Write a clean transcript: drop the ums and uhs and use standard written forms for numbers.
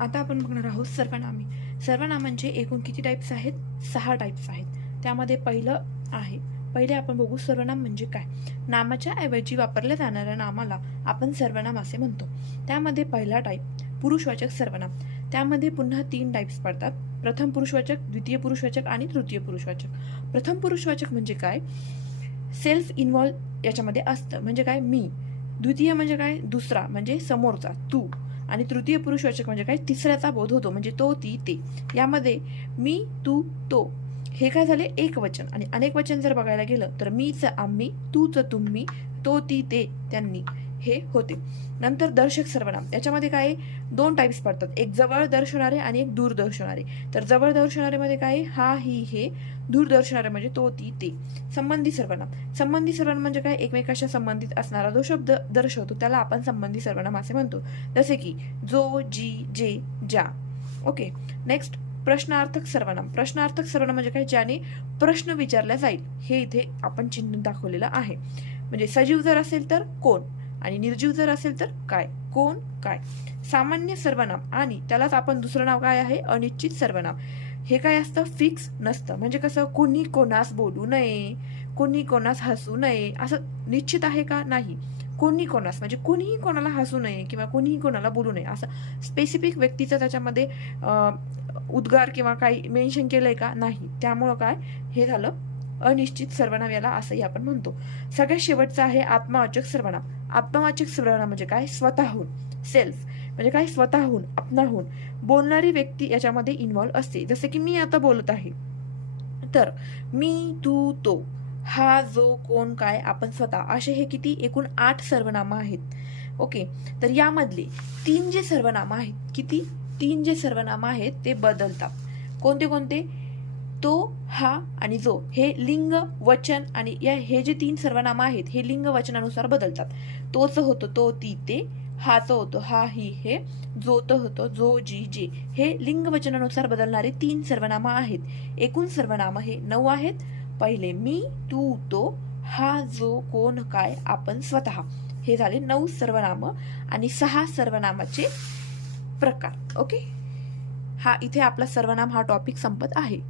आता आपण बघणार आहोत सर्वनामे. सर्वनामांचे एकूण किती टाईप्स आहेत? 6 टाईप्स आहेत. त्यामध्ये पहिले आपण बघू सर्वनाम म्हणजे काय. नामाच्या ऐवजी वापरल्या जाणाऱ्या नामाला आपण सर्वनाम असे म्हणतो. त्यामध्ये पहिला टाईप पुरुषवाचक सर्वनाम. त्यामध्ये पुन्हा 3 टाईप्स पडतात. प्रथम पुरुषवाचक, द्वितीय पुरुषवाचक आणि तृतीय पुरुषवाचक. प्रथम पुरुषवाचक म्हणजे काय? सेल्फ इन्व्हॉल्व याच्यामध्ये असतं, म्हणजे काय? मी. द्वितीय म्हणजे काय? दुसरा म्हणजे समोरचा, तू. आणि तृतीय पुरुषवाचक म्हणजे काय? तिसऱ्याचा बोध होतो, म्हणजे तो, ती, ते. यामध्ये मी, तू, तो हे काय झाले? एक वचन. आणि अनेक वचन जर बघायला गेलं तर मीच आम्ही, तूच तुम्ही, तो, ती, ते, त्यांनी हे होते. नंतर दर्शक सर्वनाम. याच्यामध्ये काय? 2 टाईप्स पडतात. एक जवळ दर्शवणारे आणि एक दूर दर्शवणारे. तर जवळ दर्शवणारे मध्ये काय? हा, ही, हे. दूर दर्शवणारे म्हणजे तो, ती, ते. संबंधी सर्वनाम. संबंधी सर्वनाम म्हणजे काय? एकमेकांशी संबंधित असणारा जो शब्द दर्शवतो त्याला आपण संबंधी सर्वनाम असे म्हणतो. जसे की जो, जी, जे, ज्या. ओके. नेक्स्ट प्रश्नार्थक सर्वनाम. प्रश्नार्थक सर्वनाम म्हणजे काय? ज्याने प्रश्न विचारला जाईल हे इथे आपण चिन्ह दाखवलेलं आहे. म्हणजे सजीव जर असेल तर कोण, आणि निर्जीव जर असेल तर काय. कोण, काय. सामान्य सर्वनाम आणि त्यालाच आपण दुसरं नाव काय आहे? अनिश्चित सर्वनाम. हे काय असतं? फिक्स नसतं. म्हणजे कसं? कोणी कोणास बोलू नये, कोणी कोणास हसू नये, असं निश्चित आहे का? नाही. कोणी कोणास म्हणजे कोणीही कोणाला हसू नये किंवा कोणीही कोणाला बोलू नये, असं स्पेसिफिक व्यक्तीचं त्याच्यामध्ये उद्गार किंवा काही मेन्शन केलंय का? नाही. त्यामुळं काय? हे झालं अनिश्चित सर्वनाम, याला असंही आपण म्हणतो. सगळ्यात शेवटचं आहे आत्मवाचक सर्वनाम. आत्मवाचक सर्वनाम म्हणजे काय? स्वतःहून, सेल्फ म्हणजे काय? स्वतःहून, आपणाहून बोलणारी व्यक्ती याच्यामध्ये इन्व्हॉल्व असते. जसे की मी आता बोलत आहे, तर मी, तू, तो, हा, जो, कोण, काय, आपण, स्वतः, असे हे किती? एकूण 8 सर्वनाम आहेत. ओके. तर यामधले 3 जे सर्वनाम आहेत, किती? 3 जे सर्वनाम आहेत ते बदलतात. कोणते कोणते? तो, हा आणि जो. हे लिंग, वचन आणि हे जे 3 सर्वनाम आहेत हे लिंग वचनानुसार बदलतात. तोच होतो तो, ती, ते. हाच होतो हा, ही, हे. जोत होतो जो, जी, जे. हे लिंग वचनानुसार बदलणारे 3 सर्वनाम आहेत. एकूण सर्वनाम हे 9 आहेत. पहिले मी, तू, तो, हा, जो, कोण, काय, आपण, स्वतः. हे झाले 9 सर्वनाम आणि 6 सर्वनामाचे प्रकार. ओके. हा इथे आपला सर्वनाम हा टॉपिक संपत आहे.